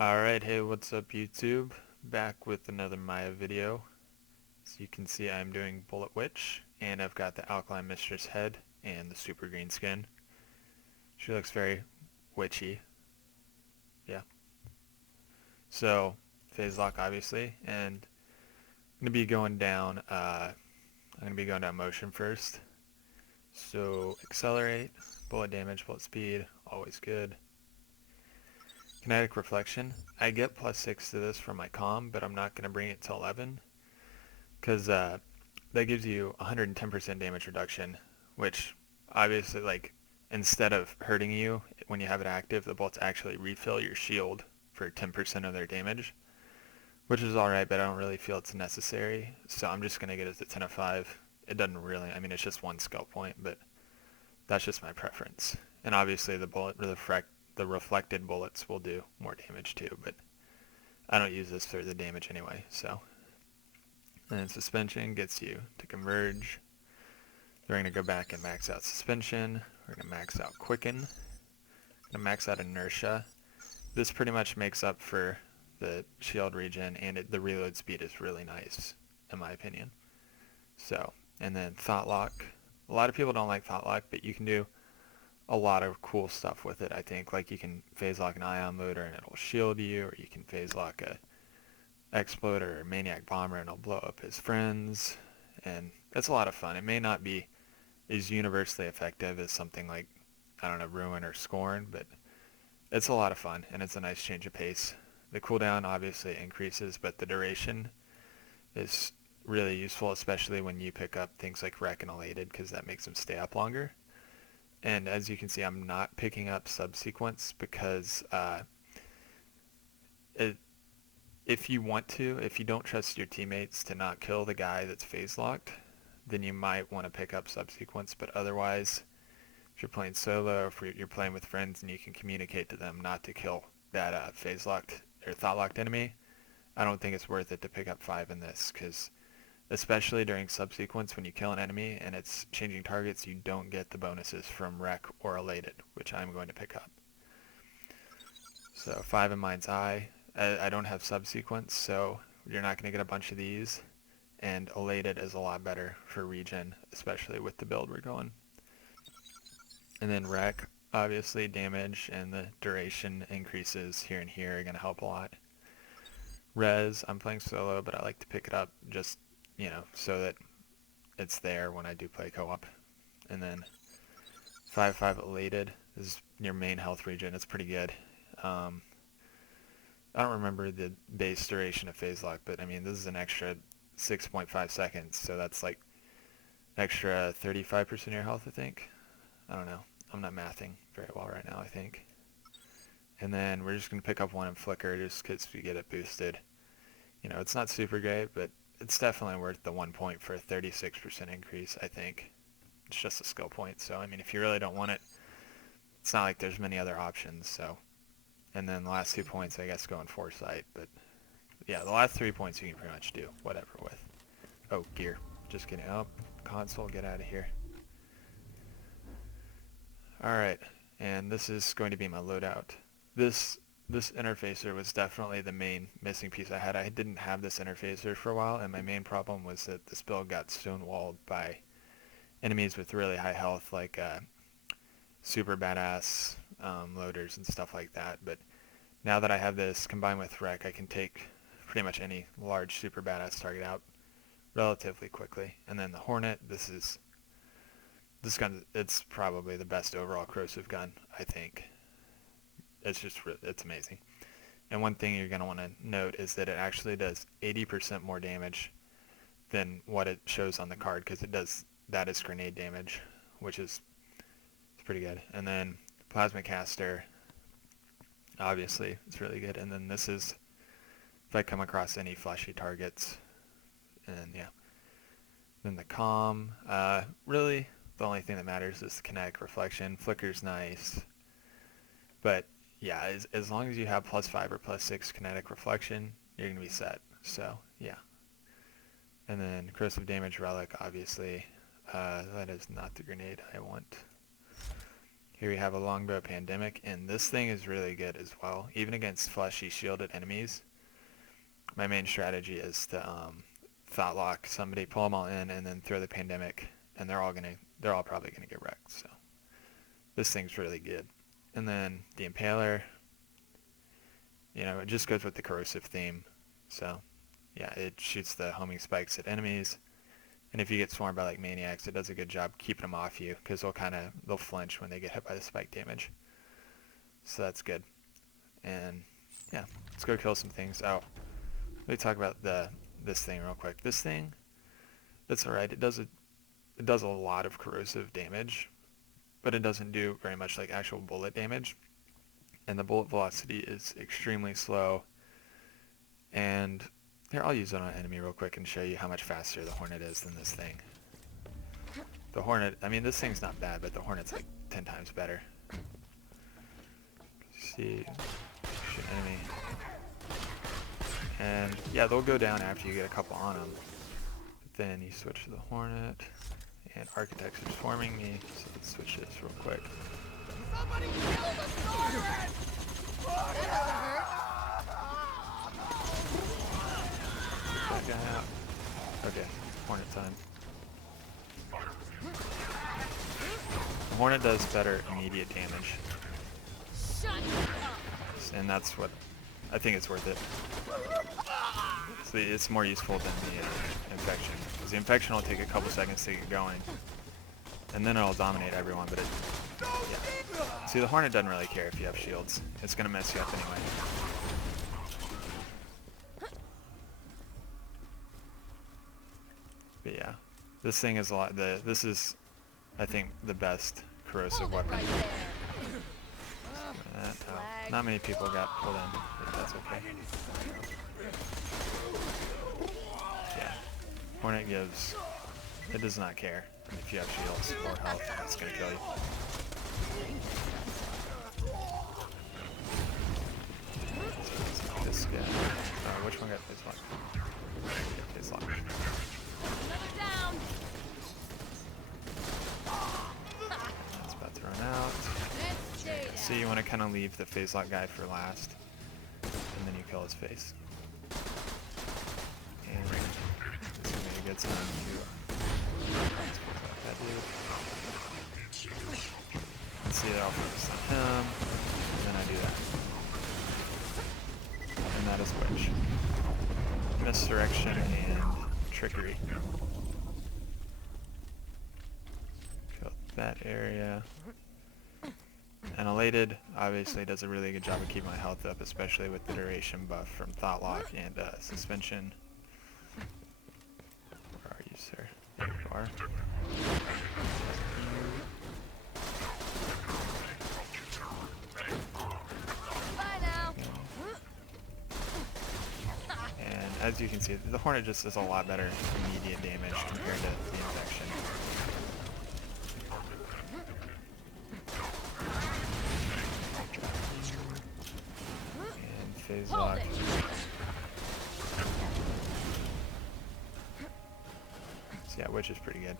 Alright, hey, what's up YouTube? Back with another Maya video. As you can see, I'm doing Bullet Witch, and I've got the Alkaline Mistress head and the super green skin. She looks very witchy, yeah. So, phase lock obviously, and I'm gonna be going down motion first. So, accelerate, bullet damage, bullet speed, always good. Kinetic reflection, I get +6 to this from my comm, but I'm not gonna bring it to 11. Because that gives you 110% damage reduction, which obviously, like, instead of hurting you when you have it active, the bolts actually refill your shield for 10% of their damage, which is alright, but I don't really feel it's necessary, so I'm just going to get it to 10 of 5. It doesn't really, I mean, it's just one skill point, but that's just my preference. And obviously the reflected bullets will do more damage too, but I don't use this for the damage anyway, so. And then suspension gets you to converge. We're going to go back and max out suspension. We're going to max out quicken. Going to max out inertia. This pretty much makes up for the shield regen, and the reload speed is really nice, in my opinion. So, and then thought lock. A lot of people don't like thought lock, but you can do a lot of cool stuff with it, I think. Like you can phase lock an ion loader and it'll shield you, or you can phase lock a exploder or maniac bomber and it'll blow up his friends. And that's a lot of fun. It may not be is universally effective as something like, I don't know, Ruin or Scorn, but it's a lot of fun, and it's a nice change of pace. The cooldown obviously increases, but the duration is really useful, especially when you pick up things like Wreck and Elated, because that makes them stay up longer. And as you can see, I'm not picking up Subsequence because it, if you want to, if you don't trust your teammates to not kill the guy that's phase locked, then you might want to pick up Subsequence, but otherwise, if you're playing solo, if you're playing with friends and you can communicate to them not to kill that phase locked or thought locked enemy, I don't think it's worth it to pick up 5 in this, because especially during subsequence when you kill an enemy and it's changing targets, you don't get the bonuses from Wreck or Elated, which I'm going to pick up. So 5 in Mind's Eye. I don't have subsequence, so you're not going to get a bunch of these, and Elated is a lot better for regen, especially with the build we're going. And then Wreck, obviously damage and the duration increases here and here are going to help a lot. Res, I'm playing solo, but I like to pick it up just, so that it's there when I do play co-op. And then 5-5 Elated is your main health regen. It's pretty good. I don't remember the base duration of phase lock, but I mean, this is an extra 6.5 seconds, so that's like extra 35% of your health, I think. I don't know. I'm not mathing very well right now, I think. And then we're just going to pick up one in Flicker just because we get it boosted. It's not super great, but it's definitely worth the 1 point for a 36% increase, I think. It's just a skill point, so I mean, if you really don't want it, it's not like there's many other options, so. And then the last 2 points, I guess, go in Foresight, but yeah, the last 3 points you can pretty much do whatever with. Oh, gear. Just kidding. Oh, console, get out of here. Alright, and this is going to be my loadout. This interfacer was definitely the main missing piece I had. I didn't have this interfacer for a while, and my main problem was that this build got stonewalled by enemies with really high health, like super badass loaders and stuff like that. But now that I have this combined with Wreck, I can take pretty much any large super badass target out relatively quickly. And then the Hornet, this gun, it's probably the best overall corrosive gun, I think. It's amazing. And one thing you're going to want to note is that it actually does 80% more damage than what it shows on the card, because that is grenade damage, which is it's pretty good. And then Plasma Caster, obviously, it's really good. And then this is if I come across any fleshy targets. And yeah. Then the Calm, really the only thing that matters is the kinetic reflection. Flicker's nice, but yeah, as long as you have +5 or +6 kinetic reflection, you're going to be set. So, yeah. And then corrosive damage relic, obviously. That is not the grenade I want. Here we have a longbow pandemic, and this thing is really good as well, even against fleshy shielded enemies. My main strategy is to thought lock somebody, pull them all in, and then throw the pandemic, and they're all probably gonna get wrecked. So this thing's really good. And then the impaler, you know, it just goes with the corrosive theme. So yeah, it shoots the homing spikes at enemies, and if you get swarmed by like maniacs, it does a good job keeping them off you, because they'll flinch when they get hit by the spike damage. So that's good. And yeah, let's go kill some things. Oh, let me talk about this thing real quick. This thing, that's alright. It does a lot of corrosive damage, but it doesn't do very much like actual bullet damage. And the bullet velocity is extremely slow. And here, I'll use it on an enemy real quick and show you how much faster the Hornet is than this thing. The Hornet, I mean, this thing's not bad, but the Hornet's like 10 times better. See, shoot enemy. And yeah, they'll go down after you get a couple on them. But then you switch to the Hornet, and Architects are swarming me, so let's switch this real quick. Somebody kill the sword! That doesn't hurt. That guy out. Okay, Hornet time. The Hornet does better immediate damage. Shut up. And that's what I think it's worth it. So it's more useful than the infection, because the infection will take a couple seconds to get going, and then it'll dominate everyone. But yeah. See, the Hornet doesn't really care if you have shields. It's gonna mess you up anyway. But yeah, this thing is a lot. This is, I think, the best corrosive weapon. Right Oh, not many people got pulled in, but that's okay. Yeah, Hornet gives, it does not care if you have shields or health, it's going to kill you. This guy, which one got face lock? Face lock. Another down. That's about to run out. So you want to kind of leave the phase lock guy for last, and then you kill his face. And this is maybe get some that dude. Let's see, I'll focus on him, and then I do that. And that is Witch. Misdirection and Trickery. Kill that area. And Elated obviously does a really good job of keeping my health up, especially with the duration buff from Thought Lock and Suspension. Where are you, sir? There you are. Bye now. And as you can see, the Hornet just does a lot better immediate damage compared to the Infection. Phase lock. So yeah, Witch is pretty good.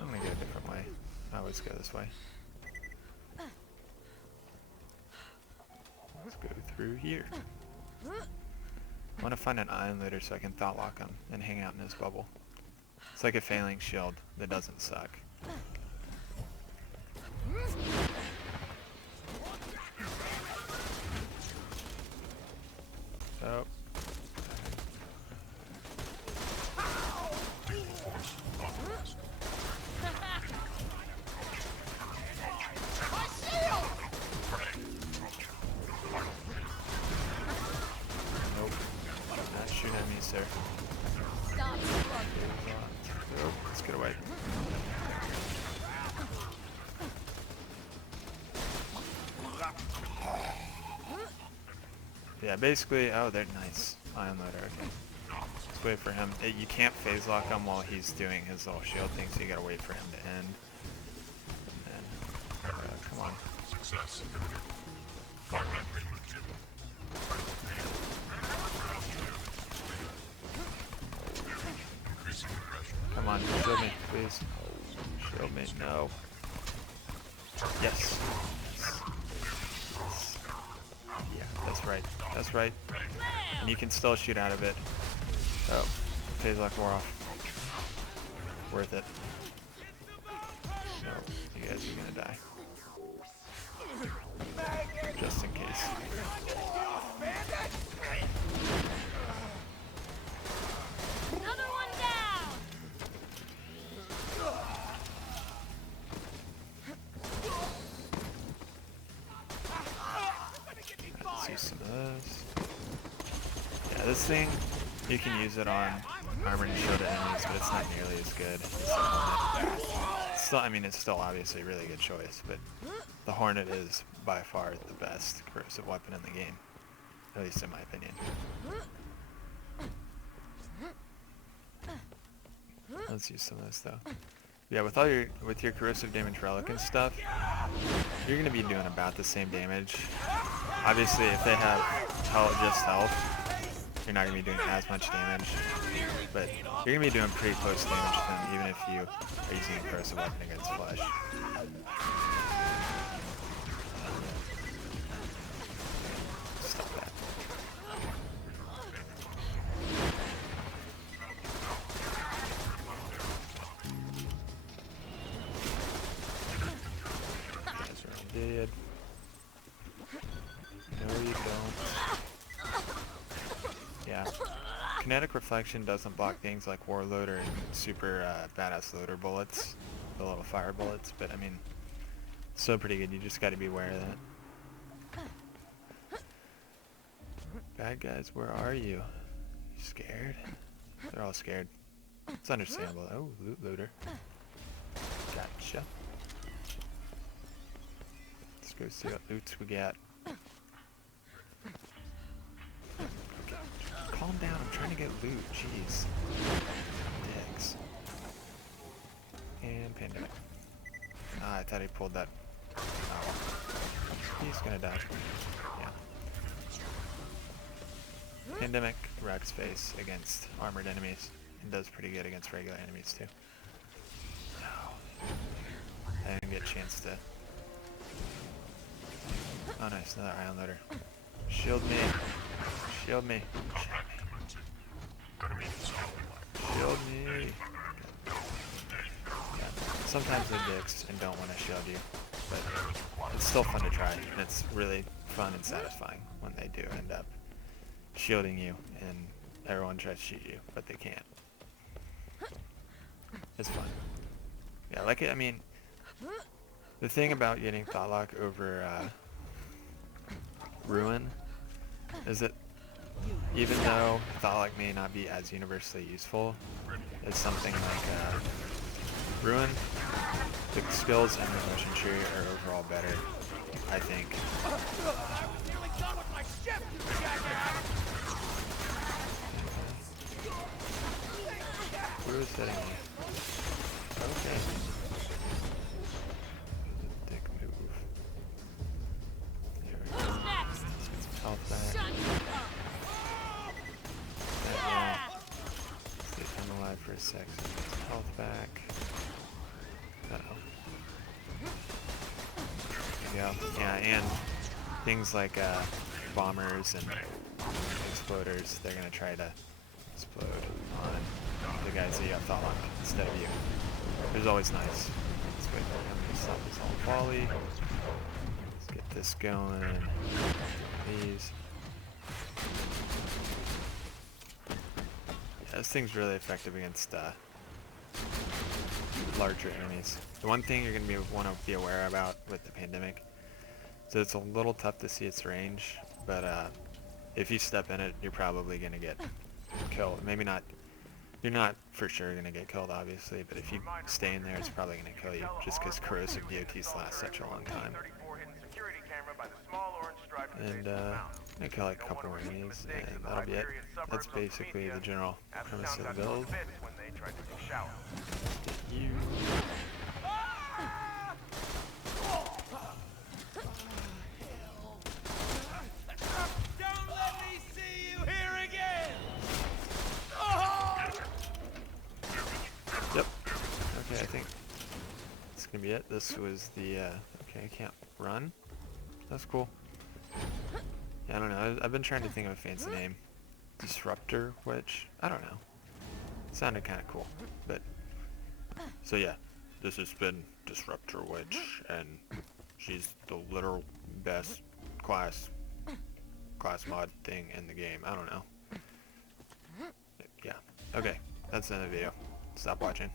I'm gonna go a different way. I always go this way. Let's go through here. I want to find an iron looter so I can thought lock him and hang out in his bubble. It's like a failing shield that doesn't suck. Oh. Nope. Not shooting at me, sir. Stop. Nope. Let's get away. Yeah, basically, oh, they're nice. Iron loader, okay. Let's wait for him. You can't phase lock him while he's doing his little shield thing, so you gotta wait for him to end. And then, come on. Success. Come on, shield me, please. Shield me, no. Yes. Yes. Yes. Yeah, that's right. That's right. And you can still shoot out of it. Oh, phase lock wore off. Worth it. No, you guys are gonna die. Just in case. Another one down. Let's use some of those. Yeah, this thing, you can use it on armored and shielded enemies, but it's not nearly as good as the Hornet. Still, I mean, it's still obviously a really good choice, but the Hornet is by far the best corrosive weapon in the game, at least in my opinion. Let's use some of this though. Yeah, with your corrosive damage relic and stuff, you're gonna be doing about the same damage. Obviously, if they have just health, you're not gonna be doing as much damage, but you're gonna be doing pretty close damage to them, even if you are using a corrosive weapon against flesh. Stop that. Guys are all dead. No, you don't. Yeah. Kinetic reflection doesn't block things like warloader and super badass loader bullets, the little fire bullets, but I mean, still pretty good. You just got to be aware of that. Bad guys, where are you? You scared? They're all scared. It's understandable. Oh, loot loader. Gotcha. Let's go see what loots we got. Calm down, I'm trying to get loot, jeez. Dicks. And pandemic. Ah, I thought he pulled that. Oh. He's gonna die. Yeah. Pandemic wrecks face against armored enemies. And does pretty good against regular enemies too. No. I didn't get a chance to. Oh nice, another ion loader. Shield me. Shield me. Shield me. Yeah. Sometimes they're dicks and don't want to shield you, but it's still fun to try, and it's really fun and satisfying when they do end up shielding you and everyone tries to shoot you, but they can't. It's fun. Yeah, like I mean, the thing about getting Thought over Ruin is that even though Thought may not be as universally useful as something like Ruin, the skills and the motion tree are overall better, I think. Who is hitting me? Okay. Dick move. There we go. Let's get some health back. See if I'm alive for a sec. So get some health back. Uh-oh. There we go. Yeah, and things like bombers and exploders, they're going to try to explode on the guys that you have thought locked instead of you. It was always nice. Let's wait for him to stop his own volley. Let's get this going. These. Yeah, this thing's really effective against larger enemies. The one thing you're going to want to be aware about with the pandemic, so it's a little tough to see its range, but if you step in it, you're probably going to get killed. Maybe not. You're not for sure going to get killed, obviously, but if you stay in there, it's probably going to kill you, just because corrosive DOTs last such a long time. And I'm going to kill like a couple more enemies, and that'll be it. That's basically the general premise of the build. You. Yep. gonna be it. This was the, okay, I can't run. That's cool. Yeah, I don't know. I've been trying to think of a fancy name. Disruptor Witch? I don't know. Sounded kind of cool. But, so yeah. This has been Disruptor Witch, and she's the literal best class mod thing in the game. I don't know. Yeah. Okay. That's the end of the video. Stop watching.